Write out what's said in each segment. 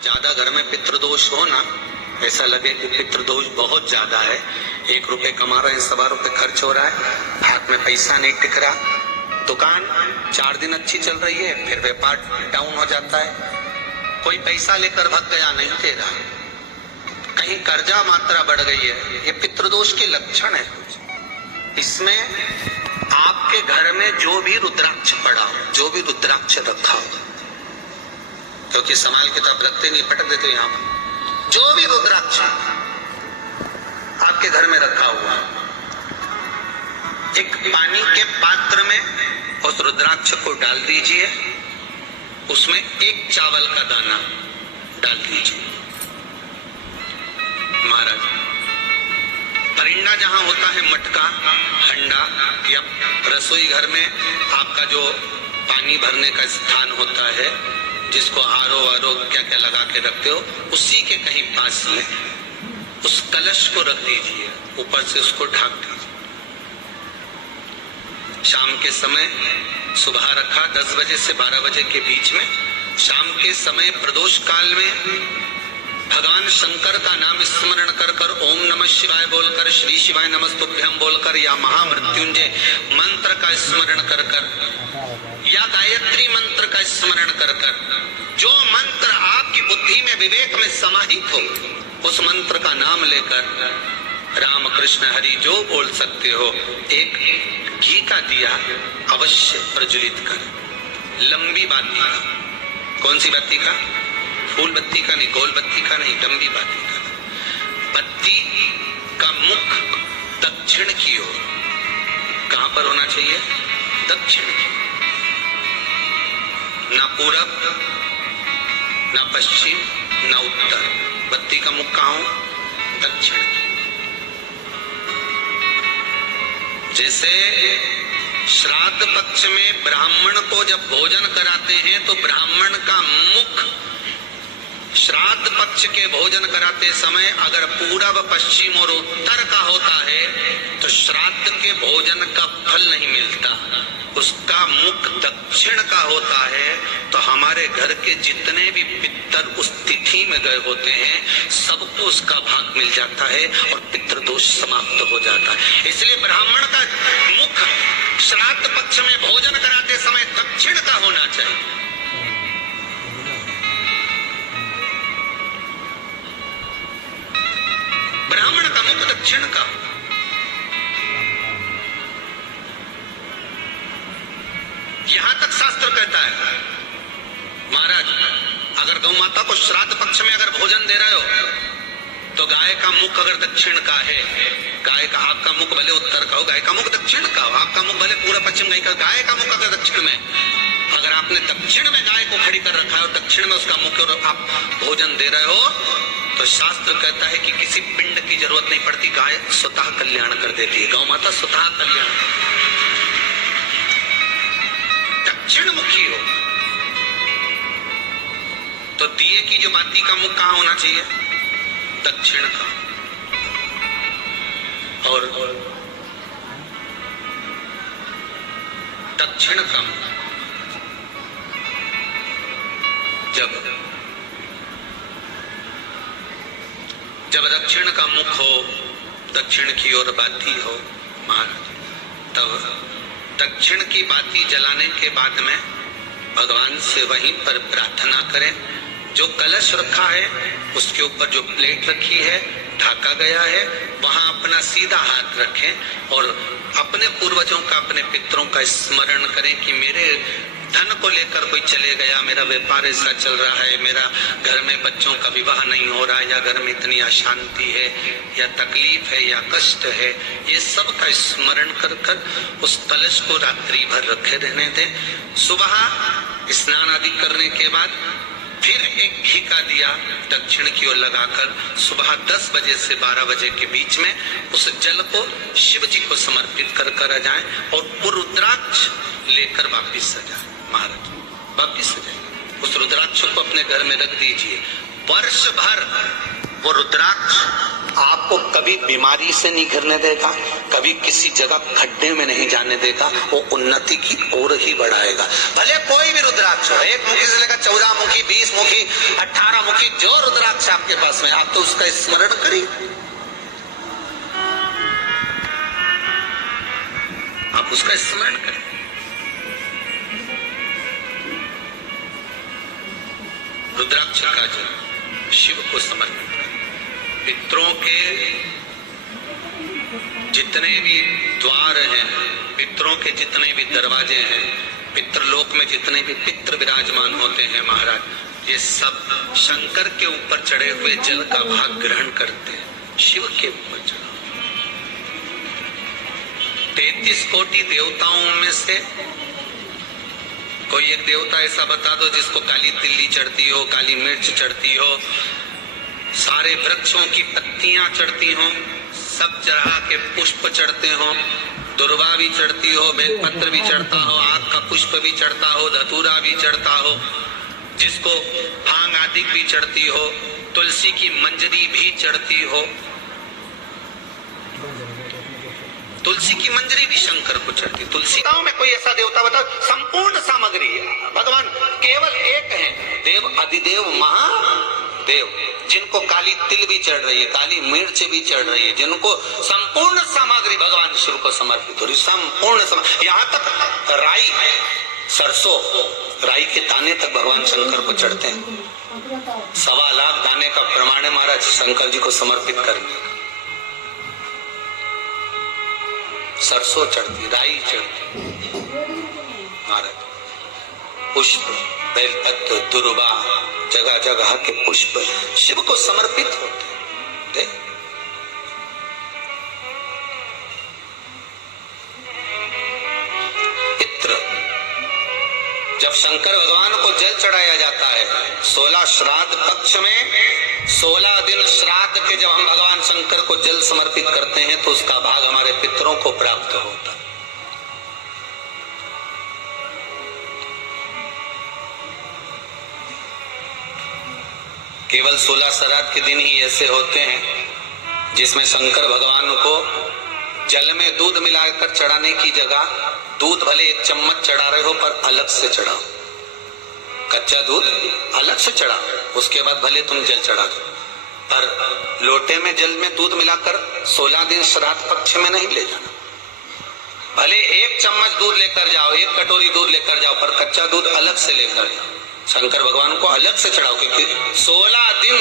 ज्यादा घर में पितृदोष हो ना, ऐसा लगे कि पितृदोष बहुत ज्यादा है, 1 रुपए कमा रहे हैं, 1.25 रुपए खर्च हो रहा है, हाथ में पैसा नहीं टिक रहा, दुकान 4 दिन अच्छी चल रही है, फिर व्यापार डाउन हो जाता है, कोई पैसा लेकर भग गया, नहीं दे रहा, कहीं कर्जा मात्रा बढ़ गई है, ये पितृदोष के लक्षण है। इसमें आपके घर में जो भी रुद्राक्ष पड़ा हो, जो भी रुद्राक्ष रखा हो, क्योंकि संभाल के तो आप रखते नहीं, पटक देते यहाँ पर, जो भी रुद्राक्ष आपके घर में रखा हुआ, एक पानी के पात्र में उस रुद्राक्ष को डाल दीजिए, उसमें 1 चावल का दाना डाल दीजिए। महाराज, परिंदा जहां होता है, मटका, हंडा या रसोई घर में आपका जो पानी भरने का स्थान होता है, जिसको आरो क्या क्या लगा के रखते हो, उसी के कहीं पास में उस कलश को रख दीजिए, ऊपर से उसको ढक दीजिए। शाम के समय, सुबह रखा 10 बजे से 12 बजे के बीच में, शाम के समय प्रदोष काल में भगवान शंकर का नाम स्मरण कर कर, ओम नमः शिवाय बोलकर, श्री शिवाय नमस्तुभ्यम बोलकर, या महामृत्युंजय मंत्र का स्मरण कर कर, या गायत्री मंत्र का स्मरण कर कर, जो मंत्र आपकी बुद्धि में, विवेक में समाहित हो, उस मंत्र का नाम लेकर राम कृष्ण हरि जो बोल सकते हो, एक घी का दिया अवश्य प्रज्वलित कर, लंबी बाती का। कौन सी बत्ती का? फूल बत्ती का नहीं, गोल बत्ती का नहीं, लंबी बाती का। बत्ती का मुख दक्षिण की ओर, कहां पर होना चाहिए? दक्षिण की, ना पूरब, ना पश्चिम, ना उत्तर, बत्ती का मुख कहां हो? दक्षिण। जैसे श्राद्ध पक्ष में ब्राह्मण को जब भोजन कराते हैं तो ब्राह्मण का मुख श्राद्ध पक्ष के भोजन कराते समय अगर पूरब, पश्चिम और उत्तर का होता है तो श्राद्ध के भोजन का फल नहीं मिलता, उसका मुख दक्षिण का होता है तो हमारे घर के जितने भी पितर उस तिथि में गए होते हैं सबको उसका भाग मिल जाता है और पितृदोष समाप्त हो जाता है। इसलिए ब्राह्मण का मुख श्राद्ध पक्ष में भोजन कराते समय दक्षिण का होना चाहिए। ब्राह्मण का मुख दक्षिण का। यहां तक शास्त्र कहता है, महाराज अगर गौ माता को श्राद्ध पक्ष में अगर भोजन दे रहे हो तो गाय का मुख अगर दक्षिण का है, गाय का, आपका मुख भले उत्तर का हो, गाय का मुख दक्षिण का हो, आपका मुख भले पूरा पश्चिम गाय का, गाय का मुख अगर दक्षिण में, अगर आपने दक्षिण में गाय को खड़ी कर रखा है और दक्षिण में उसका मुख और आप भोजन दे रहे हो तो शास्त्र कहता है कि किसी पिंड की जरूरत नहीं पड़ती, गाय स्वतः कल्याण कर देती है, गौ माता स्वतः कल्याण। दक्षिण मुखी हो तो दिए की जो बाती का मुख कहां होना चाहिए? दक्षिण का। और दक्षिण का मुख जब दक्षिण का मुख हो, दक्षिण की ओर बाती हो महाराज, तब दक्षिण की बाती जलाने के बाद में भगवान से वहीं पर प्रार्थना करें। जो कलश रखा है उसके ऊपर जो प्लेट रखी है, ढका गया है, वहां अपना सीधा हाथ रखें और अपने पूर्वजों का, अपने पितरों का स्मरण करें कि मेरे धन को लेकर कोई चले गया, मेरा व्यापार ऐसा चल रहा है, मेरा घर में बच्चों का विवाह नहीं हो रहा है, या घर में इतनी अशांति है या तकलीफ है या कष्ट है, ये सब का स्मरण कर कर उस कलश को रात्रि भर रखे रहने दें। सुबह स्नान आदि करने के बाद फिर एक घी का दिया दक्षिण की ओर लगाकर सुबह 10 बजे से 12 बजे के बीच में उस जल को शिव जी को समर्पित कर कर आ जाए और वो रुद्राक्ष लेकर वापिस आ जाए। महाराज वापिस आ जाए, उस रुद्राक्ष को अपने घर में रख दीजिए, वर्ष भर वो रुद्राक्ष आपको कभी बीमारी से नहीं घिरने देगा, कभी किसी जगह खड्डे में नहीं जाने देगा, वो उन्नति की ओर ही बढ़ाएगा। भले कोई भी रुद्राक्ष हो, 1 मुखी से लेकर 14 मुखी, 20 मुखी, 18 मुखी, जो रुद्राक्ष आपके पास में, आप तो उसका स्मरण करिए, आप उसका स्मरण करें। रुद्राक्ष का जल शिव को समर्पित करें। पितरों के जितने भी द्वार हैं, पितरों के जितने भी दरवाजे हैं, पितृलोक में जितने भी पितृ विराजमान होते हैं महाराज, ये सब शंकर के ऊपर चढ़े हुए जल का भाग ग्रहण करते हैं। शिव के ऊपर चढ़ा 33 कोटि देवताओं में से कोई एक देवता ऐसा बता दो जिसको काली तिल्ली चढ़ती हो, काली मिर्च चढ़ती हो, सारे वृक्षों की पत्तियां चढ़ती हो, सब तरह के पुष्प चढ़ते हो, दुर्वा भी चढ़ती हो, बेलपत्र भी चढ़ता हो, आग का पुष्प भी चढ़ता हो, धतूरा भी चढ़ता हो, जिसको भांग आदि भी चढ़ती हो, तुलसी की मंजरी भी चढ़ती हो। तुलसी की मंजरी भी शंकर को चढ़ती। तुलसी में कोई ऐसा देवता बताओ, संपूर्ण सामग्री भगवान केवल एक है, देव अधिदेव महादेव, जिनको काली तिल भी चढ़ रही है, काली मिर्च भी चढ़ रही है, जिनको संपूर्ण सामग्री भगवान शिव को समर्पित हो रही, संपूर्ण यहाँ तक राई, सरसों, राई के दाने तक भगवान शंकर को चढ़ते हैं। 1.25 लाख दाने का प्रमाण है महाराज शंकर जी को समर्पित करने का। सरसों चढ़ती, राई चढ़ती महाराज, पुष्प, बेलपत्र, दुर्वा, जगह जगह के पुष्प शिव को समर्पित होते हैं। पितृ, जब शंकर भगवान को जल चढ़ाया जाता है 16 श्राद्ध पक्ष में, 16 दिन श्राद्ध के जब हम भगवान शंकर को जल समर्पित करते हैं तो उसका भाग हमारे पितरों को प्राप्त होता है। केवल 16 श्राद्ध के दिन ही ऐसे होते हैं जिसमें शंकर भगवान को जल में दूध मिलाकर चढ़ाने की जगह दूध भले 1 चम्मच चढ़ा रहे हो पर अलग से चढ़ाओ, कच्चा दूध अलग से चढ़ाओ, उसके बाद भले तुम जल चढ़ा दो, पर लोटे में जल में दूध मिलाकर 16 दिन श्राद्ध पक्ष में नहीं ले जाना। भले 1 चम्मच दूध लेकर जाओ, 1 कटोरी दूध लेकर जाओ, पर कच्चा दूध अलग से लेकर जाओ, शंकर भगवान को अलग से चढ़ाओ, क्योंकि 16 दिन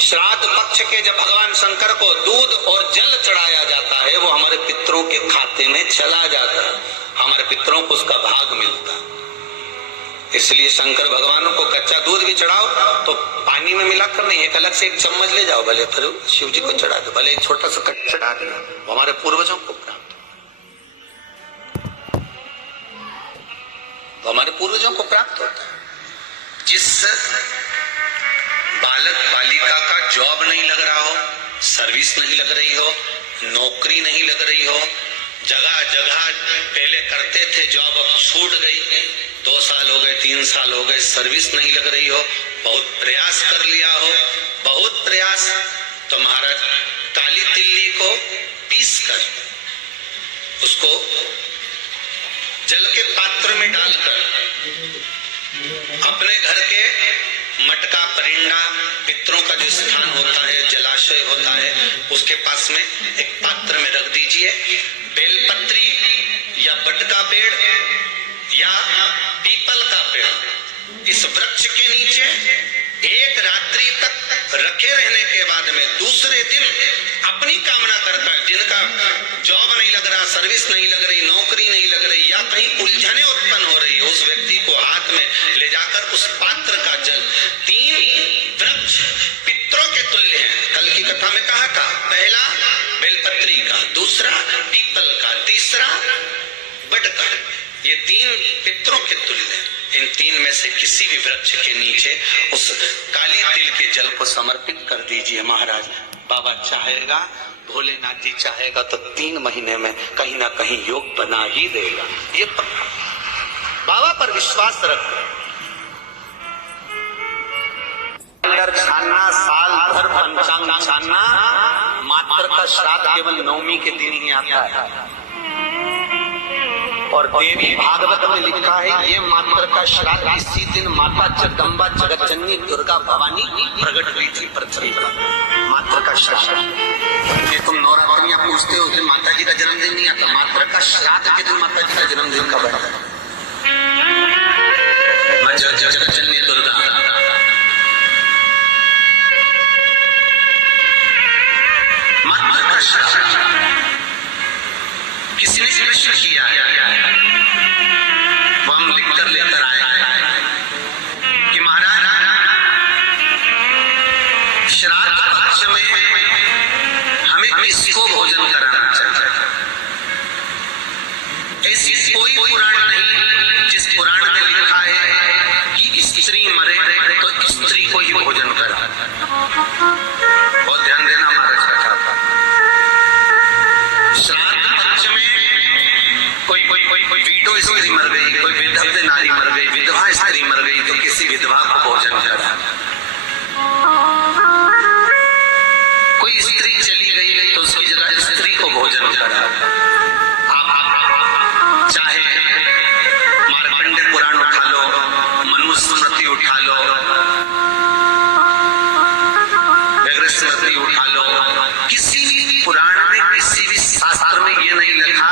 श्राद्ध पक्ष के जब भगवान शंकर को दूध और जल चढ़ाया जाता है वो हमारे पितरों के खाते में चला जाता है, हमारे पितरों को उसका भाग मिलता है। इसलिए शंकर भगवान को कच्चा दूध भी चढ़ाओ तो पानी में मिलाकर नहीं, एक अलग से 1 चम्मच ले जाओ, भले फिर शिव जी को चढ़ा दो, भले एक छोटा सा कट चढ़ा दिया, वो हमारे पूर्वजों को प्राप्त, वो हमारे पूर्वजों को प्राप्त होता है। जिस बालक बालिका का जॉब नहीं लग रहा हो, सर्विस नहीं लग रही हो, नौकरी नहीं लग रही हो, जगह जगह पहले करते थे जॉब अब छूट गई, 2 साल हो गए, 3 साल हो गए, सर्विस नहीं लग रही हो, बहुत प्रयास कर लिया हो, बहुत प्रयास, तो महाराज काली तिल्ली को पीस कर उसको जल के पात्र में डालकर अपने घर के मटका परिंडा पितरों का जो स्थान होता है, जलाशय होता है, उसके पास में एक पात्र में रख दीजिए। बेलपत्री या बट का पेड़ या पीपल का पेड़, इस वृक्ष के नीचे 1 रात्रि तक रखे रहने के बाद में दूसरे दिन अपनी कामना करता है, जिनका जॉब नहीं लग रहा, सर्विस नहीं लग रही, नौकरी नहीं लग रही या कहीं उलझने उत्पन्न हो रही है, उस व्यक्ति को हाथ में ले जाकर उस पात्र का जल, 3 वृक्ष पितरों के तुल्य हैं, कल की कथा में कहा था, पहला बेलपत्री का, दूसरा पीपल का, तीसरा बट का, ये 3 पितरों के तुल्य हैं। इन 3 में से किसी भी वृक्ष के नीचे उस काली तिल के जल को समर्पित कर दीजिए महाराज। बाबा चाहेगा, भोलेनाथ जी चाहेगा तो 3 महीने में कहीं ना कहीं योग बना ही देगा, ये बाबा पर विश्वास रख। छानना साल भर पंचांग छानना, मात्र का श्राद्ध केवल नवमी के दिन ही आता है। और देवी भागवत में लिखा है ये मात्र का श्राद्ध इसी दिन माता जगदम्बा जगत जननी दुर्गा भवानी प्रकट हुई थी पृथ्वी पर। मात्र का श्राद्ध, तुम नवरात्रियां पूछते हो कि माता जी का जन्मदिन नहीं आता, मात्र का श्राद्ध के दिन माता जी का जन्मदिन कब है? जगत जननी दुर्गा मात्र का श्राद्ध किसी ने विश्व किया, वो हम लिखकर लेकर आए कि महाराज श्राद्ध पक्ष में हमें किसको भोजन कराना चाहिए। ऐसी कोई पुराण नहीं जिस पुराण में लिखा है कि स्त्री मरे तो स्त्री को ही भोजन करा। बहुत ध्यान देना हमारा छात्र। श्राद्ध पक्ष में कोई वीडो स्त्री मर गई, कोई विधव नारी मर गई, विधवा स्त्री मर गई तो किसी विधवा को भोजन करा। कोई स्त्री चली गई तो उसकी जगह स्त्री को भोजन करा। चाहे मार्कंडेय पुराण उठा लो, मनुस्मृति उठा लो, स्मृति उठा लो, किसी भी पुराण में किसी भी शास्त्र में ये नहीं लिखा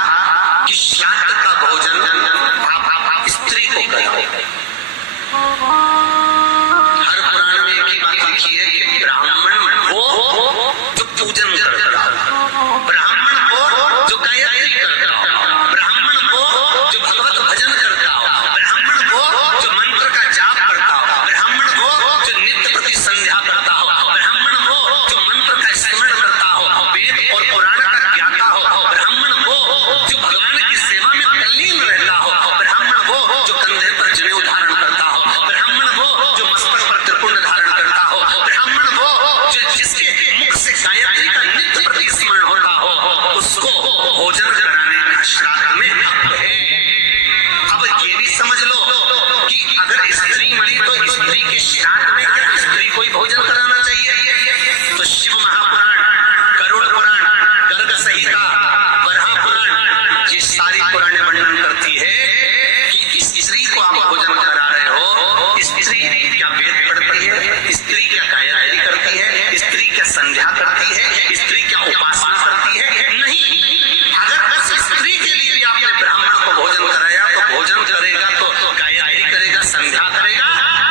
कि श्राद्ध का भोजन स्त्री को करो। हर पुराण में एक ही बात लिखी है कि ब्राह्मण वो जो पूजन करता हो, ब्राह्मण वो जो गायत्री करता हो, ब्राह्मण वो जो भगवत भजन करता हो, ब्राह्मण वो जो मंत्र का जाप करता हो, ब्राह्मण वो जो नित्य प्रति संध्या करता हो, ब्राह्मण वो जो मंत्र का स्मरण करता हो, वेद और पुराण का ज्ञाता हो, ब्राह्मण वो जो भगवान की सेवा में तल्लीन रहता हो, ब्राह्मण वो जो कंधे पर जनेऊ धारण करता हो, ब्राह्मण वो जो मस्तक पर त्रिपुंड धारण करता हो, ब्राह्मण वो जो जिसके मुख से गायत्री का नित्य प्रति स्मरण होता हो, उसको भोजन कराने का श्राद्ध में हक है। अब ये भी समझ लो कि अगर स्त्री मरी तो स्त्री के श्राद्ध में क्या स्त्री को ही भोजन कराना चाहिए? तो शिव महापुराण, गरुड़ पुराण, गर्ग संहिता, वराह पुराण, ये सारी पुराणे वर्णन करती है कि स्त्री को आप भोजन करा रहे हो। स्त्री क्या वेद पढ़ती है? स्त्री क्या गायत्री करती है? स्त्री क्या संध्या करती है? स्त्री क्या उपासना करती है? नहीं। अगर उस स्त्री के लिए भी आपने ब्राह्मण को भोजन कराया तो भोजन करेगा तो गायत्री करेगा, संध्या करेगा,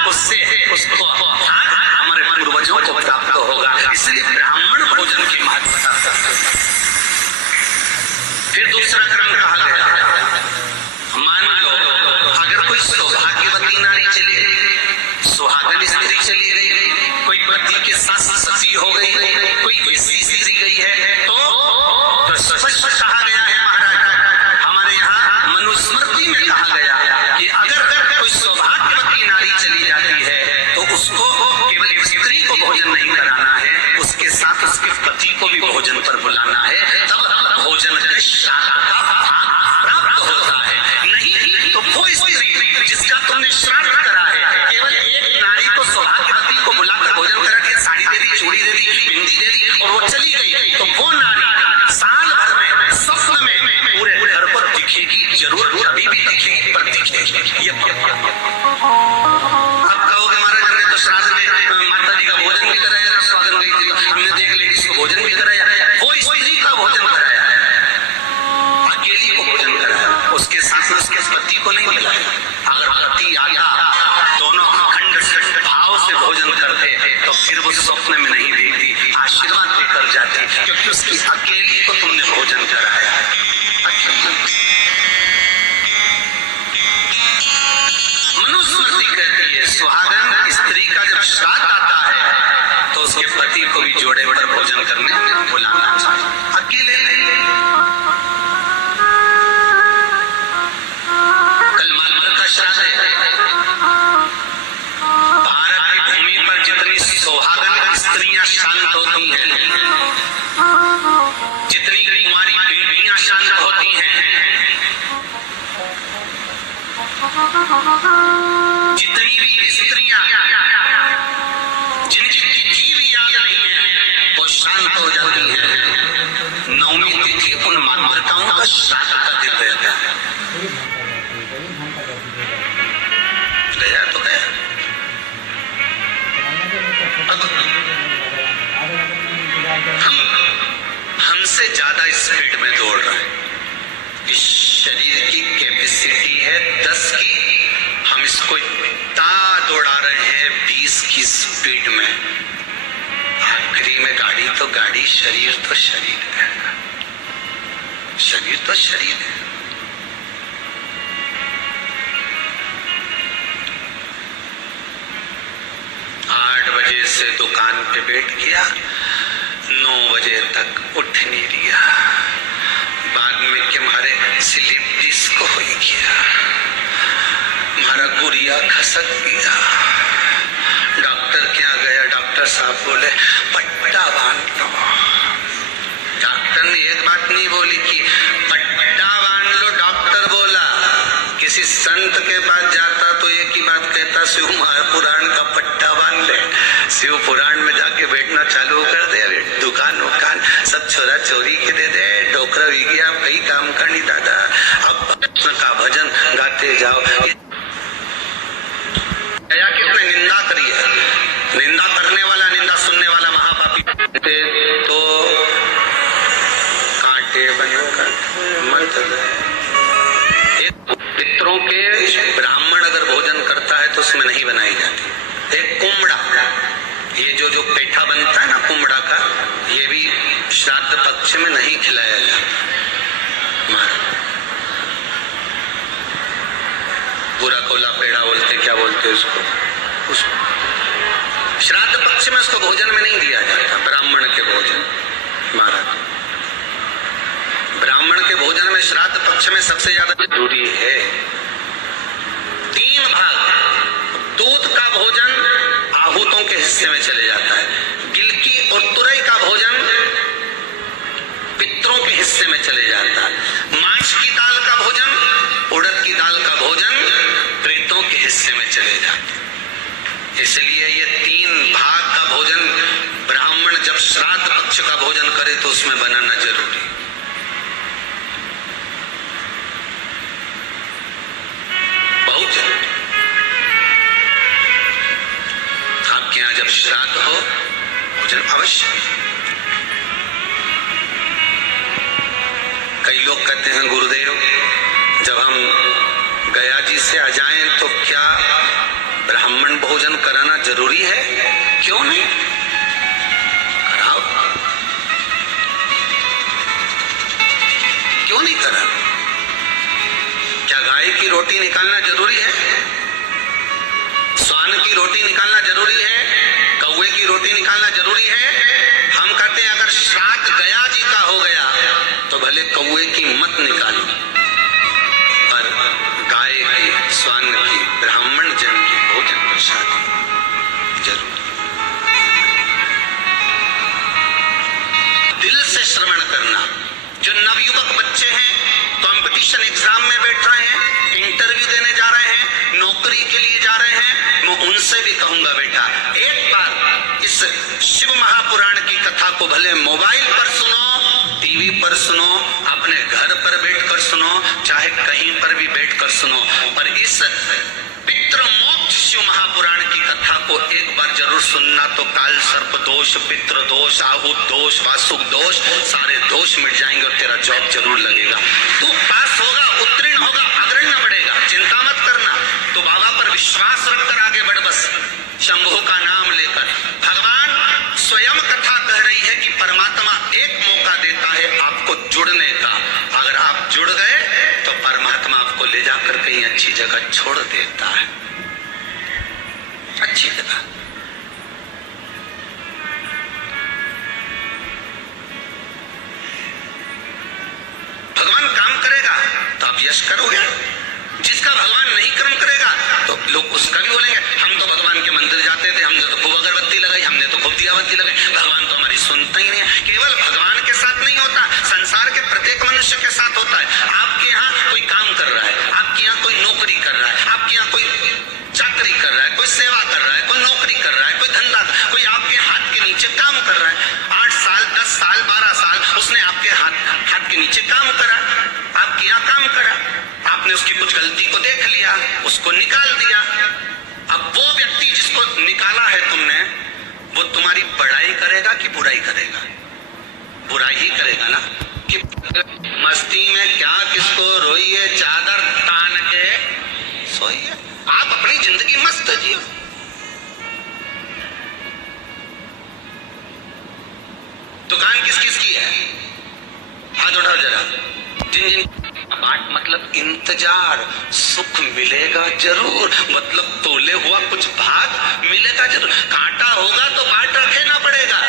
उससे उसको हमारे पूर्वजों को प्राप्त होगा। इसलिए ब्राह्मण भोजन की महत्वता। फिर दूसरा क्रम कहा गया, मान लो अगर कोई सौभाग्यवती नारी चली गई, सुहागन स्त्री चली गई, कोई पति के साथ सती हो गई, कोई ऐसी स्त्री गई है तो स्पष्ट कहा गया है महाराज, हमारे यहाँ मनुस्मृति में कहा गया कि अगर कोई सौभाग्यवती नारी चली जाती है तो उसको केवल स्त्री को भोजन नहीं कराना है, उसके साथ उसके पति को भी भोजन पर बुलाना है, तब भोजन का श्राद्ध का प्राप्त होता है। नहीं तो वो स्त्री जिसका तुमने श्राद्ध करा है, केवल एक नारी को सौभाग्यवती को बुलाकर भोजन करा दिया, साड़ी दे दी, चूड़ी दे दी, बिंदी दे दी और वो चली गई, तो वो नारी साल भर में स्वप्न में पूरे घर पर दिखेगी, जरूर कभी भी दिखेगी, पर दिखेगी। ये अब कहोगे महाराज हमने तो श्राद्ध में माता जी का भोजन भी कराया, स्वागत गई थी, हमने देख लेडीज को भोजन भी कराया, वो स्त्री का भोजन कराया, अकेली को भोजन कराया, उसके साथ उसके पति को नहीं मिलाया। अगर पति आया दोनों अखंड भाव से भोजन करते तो फिर वो स्वप्न में नहीं देखती, आशीर्वाद देकर जाती, क्योंकि उसकी अकेली को तुमने भोजन कराया। मनुस्मृति कहती है सुहागन स्त्री का जब श्राद्ध आता है तो उसके पति को भी जोड़े बड़े भोजन करने बुलाना चाहिए, अकेले नहीं। कल मात्र का श्राद्ध है। भारत की भूमि पर जितनी सुहागन स्त्रियां शांत होती हैं, जितनी कुमारी बेटियां शांत होती हैं, जितनी भी स्त्रियां जिनकी तिथि भी याद नहीं है, शांत हो जाती हैं। नवमी तिथि उन मातृकाओं का श्राद्ध का दिन रहता है। गया तो गया। हमसे ज्यादा स्पीड में दौड़ रहे हैं। इस शरीर की कैपेसिटी है 10 की, हम इसको इतना दौड़ा रहे हैं 20 की स्पीड में। आखिरी में गाड़ी तो गाड़ी, शरीर तो शरीर है, शरीर तो शरीर है। बजे से दुकान पे बैठ गया, 9 बजे तक उठ नहीं दिया। बाद में कि हमारे स्लिप डिस्क हो गया, हमारा गुड़िया खसक गया। डॉक्टर क्या गया, डॉक्टर साहब बोले पट्टा बांध लो। डॉक्टर ने एक बात नहीं बोली कि पट्टा बांध लो, डॉक्टर बोला। किसी संत के पास जाता तो एक ही बात कहता, शिव महापुराण का पट्टा बांध ले। शिव पुराण में जाके बैठना चालू कर दे, दुकान वुकान सब छोरा चोरी के दे दे, डोकरा भी गया, कई काम करनी दादा। अब का भजन गाते जाओ। किसने निंदा करी है? निंदा करने वाला, निंदा सुनने वाला महापापी। तो कांटे बनकर पितरों के ब्राह्मण अगर भोजन करता है तो उसमें नहीं बनाई जाती। एक कुमड़ा, ये जो पेठा बनता है ना कुमड़ा का, ये भी श्राद्ध पक्ष में नहीं खिलाया जाता। पूरा कोला पेड़ा बोलते, क्या बोलते उसको श्राद्ध पक्ष में उसको भोजन में नहीं दिया जाता। ब्राह्मण के भोजन, महाराज ब्राह्मण के भोजन में श्राद्ध पक्ष में सबसे ज्यादा जरूरी है 3 भाग। दूध का भोजन आहूतों के हिस्से में चले जाता है, गिलकी और तुरई का भोजन पितरों के हिस्से में चले जाता है, मांस की दाल का भोजन, उड़द की दाल का भोजन प्रेतों के हिस्से में चले जाते हैं। इसलिए ये 3 भाग का भोजन ब्राह्मण जब श्राद्ध पक्ष का भोजन करे तो उसमें बनाना जरूरी। बहुत जरूरी। आपके यहां जब श्राद्ध हो भोजन अवश्य। कई लोग कहते हैं गुरुदेव जब हम गया जी से आ जाएं तो क्या ब्राह्मण भोजन कराना जरूरी है? क्यों नहीं, कराओ। क्यों नहीं करा? क्या गाय की रोटी निकालना जरूरी है? स्वान की रोटी निकालना जरूरी है? कौवे की रोटी निकालना जरूरी है? हम कहते हैं अगर श्राद्ध गया जी का हो गया तो भले कौवे की मत निकालो, पर गाय की, स्वान की, ब्राह्मण जन की भोजन प्रसाद जरूर। दिल से श्रवण करना। जो नवयुवक बच्चे हैं कंपटीशन एग्जाम में बैठ रहे हैं, इंटरव्यू देने जा रहे हैं, नौकरी के लिए जा रहे हैं, मैं उनसे भी कहूंगा बेटा एक बार इस शिव महापुराण की कथा को भले मोबाइल पर सुनो, टीवी पर सुनो, अपने घर पर बैठकर सुनो, चाहे कहीं पर भी बैठकर सुनो, पर इस पितृ मोक्ष शिव महापुराण की कथा को एक बार जरूर सुनना तो काल सर्प दोष, पितृ दोष, आहूत दोष, वासुक दोष, सारे दोष मिट जाएंगे और तेरा जॉब जरूर लगेगा। तू पास होगा, उत्तीर्ण होगा, अग्रणी बढ़ेगा, चिंता मत करना। तो बाबा पर विश्वास रखकर आगे बढ़, बस शंभु का नाम लेकर। भगवान स्वयं कथा कह रही है कि परमात्मा एक मौका देता है आपको जुड़ने का। अगर आप जुड़ गए तो परमात्मा आपको ले जाकर कहीं अच्छी जगह छोड़ देता है, अच्छी जगह। भगवान काम करेगा तो आप यश करोगे, जिसका भगवान नहीं कर्म करेगा तो लोग उसका भी बोलेंगे हम तो भगवान के मंदिर जाते थे, हमने तो खूब अगरबत्ती लगाई, हमने तो खूब दियाबत्ती लगाई, भगवान तो हमारी सुनता ही नहीं है। केवल भगवान के साथ नहीं होता, संसार के प्रत्येक मनुष्य के साथ होता है। आपके यहाँ कोई काम कर रहा है, आपके यहाँ कोई नौकरी कर रहा है, आपके यहाँ कोई चाकरी कर रहा है, कोई सेवा कर रहा है, कोई नौकरी कर रहा है, कोई धंधा, कोई आपके हाथ के नीचे काम कर रहा है। 8 साल बुराई करेगा? बुराई ही करेगा ना। कि मस्ती में क्या किसको रोइए, चादर तान के सोइए। आप अपनी जिंदगी मस्त जियो। दुकान किस किस की है? हाथ उठाओ जरा। जिन जिन बाट मतलब इंतजार, सुख मिलेगा जरूर, मतलब तोले हुआ कुछ भाग मिलेगा जरूर। कांटा होगा तो बाट रखना पड़ेगा।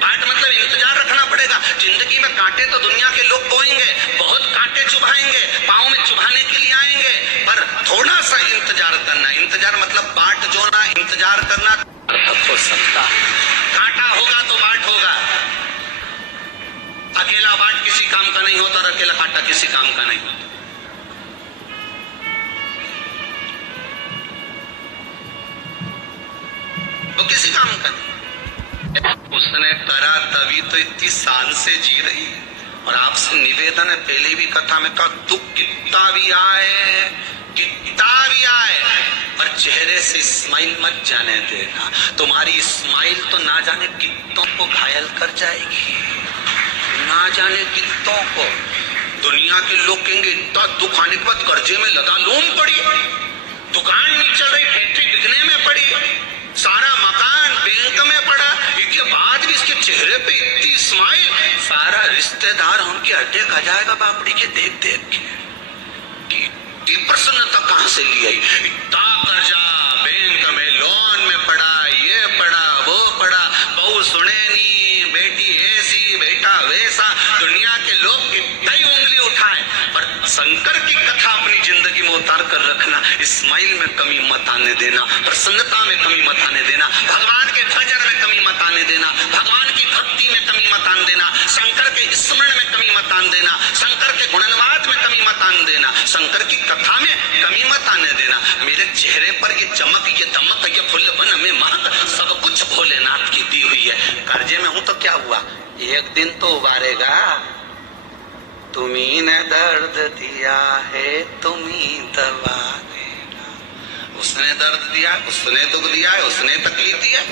बाट मतलब इंतजार रखना पड़ेगा। जिंदगी में कांटे तो दुनिया के लोग बोएंगे, बहुत कांटे चुभाएंगे, पाँव में चुभाने के लिए आएंगे, पर थोड़ा सा इंतजार करना। इंतजार मतलब बाट जोना, इंतजार करना तब हो सकता। कांटा होगा तो बाट होगा। अकेला बाट किसी काम का नहीं होता और अकेला कांटा किसी काम का नहीं होता। वो किसी काम का नहीं। उसने करा तभी तो इतनी शान से जी रही है। और आपसे निवेदन है, पहले भी कथा में कहा, दुख कितना भी आए, पर चेहरे से स्माइल मत जाने देना। तुम्हारी स्माइल तो ना जाने कितनों को घायल कर जाएगी, ना जाने कितनों को। दुनिया के लोग कहेंगे इतना दुख आने के बाद कर्जे में लगा, लोन पड़ी, दुकान नहीं चल रही, फैक्ट्री बिकने में पड़ी, सारा मकान बैंक में पड़ा, इसके बाद भी इसके चेहरे पे इतनी स्माइल। सारा रिश्तेदार उनके अटैक आ जाएगा बापड़ी के देख देख के। इतनी प्रसन्नता कहां से ली आई? इतना कर्जा बैंक में, लोन में पड़ा, ये पड़ा, वो पड़ा, बहू सुने नहीं, बेटी ऐसी, बेटा वैसा। दुनिया के लोग कितना ही उंगली उठाए, पर शंकर की कथा अपनी जिंदगी में उतार कर रखना। स्माइल में कमी मत आने देना, प्रसन्नता में कमी मत आने देना, भगवान के भजन में कमी मत आने देना, भगवान की भक्ति में कमी मत आने देना, शंकर के स्मरण में कमी मत आने देना, शंकर के गुणनवाद में कमी मत आने देना, शंकर की कथा में कमी मत आने देना। मेरे चेहरे पर ये चमक, ये दमक, ये फुल्लपन में महक, सब कुछ भोलेनाथ की दी हुई है। कर्जे में हूं तो क्या हुआ, एक दिन तो उबारेगा। तुम्ही ने दर्द दिया है, तुम्ही दवा देना। उसने दर्द दिया, उसने दुख दिया है, उसने तकलीफ दी है,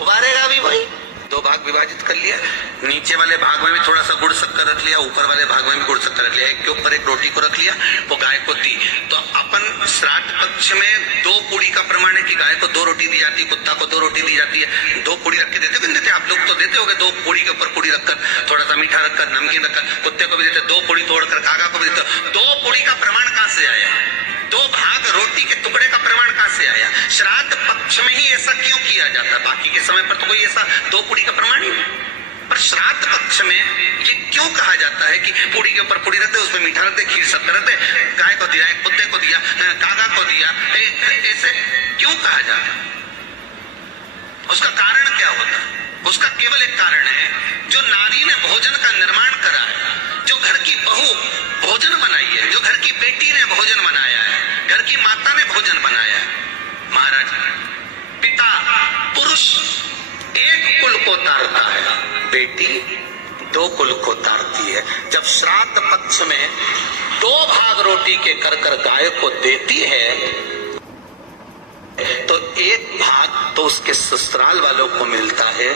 उबारेगा भी वही। दो भाग विभाजित कर लिया, नीचे वाले भाग में भी थोड़ा सा गुड़ शक्कर रख लिया, ऊपर वाले भाग में भी गुड़ शक्कर रख लिया, एक के ऊपर एक रोटी को रख लिया, वो गाय को दी। तो अपन श्राद्ध पक्ष में 2 पूड़ी का प्रमाण है कि गाय को 2 रोटी दी जाती है, कुत्ता को 2 रोटी दी जाती है। 2 पूड़ी रख के देते कि देते? आप लोग तो देते होगे। 2 पूड़ी के ऊपर पूड़ी रखकर, थोड़ा सा मीठा रखकर, नमकीन रखकर, कुत्ते को भी देते। 2 पूड़ी तोड़कर कागा को भी देते। 2 पूड़ी का प्रमाण कहां से आया? 2 भाग रोटी के टुकड़े का प्रमाण कहां से आया? श्राद्ध पक्ष में ही ऐसा क्यों किया जाता? बाकी के समय पर तो कोई ऐसा 2 पूड़ी का प्रमाण ही नहीं। पर श्राद्ध पक्ष में ये क्यों कहा जाता है कि पूड़ी के ऊपर पूड़ी रखते, उसमें मीठा रखते, खीर शक्कर रखते, गाय को दिया, कुत्ते को दिया, कागा को दिया, ऐसे क्यों कहा जाता? उसका कारण क्या होता है? उसका केवल एक कारण है, जो नारी ने भोजन का निर्माण करा है, जो घर की बहू भोजन बनाई है, जो घर की बेटी ने भोजन बनाया है, घर की माता ने भोजन बनाया है। महाराज, पिता पुरुष एक कुल को तारता है, बेटी 2 कुल को तारती है। जब श्राद्ध पक्ष में 2 भाग रोटी के कर गाय को देती है, तो 1 भाग तो उसके ससुराल वालों को मिलता है,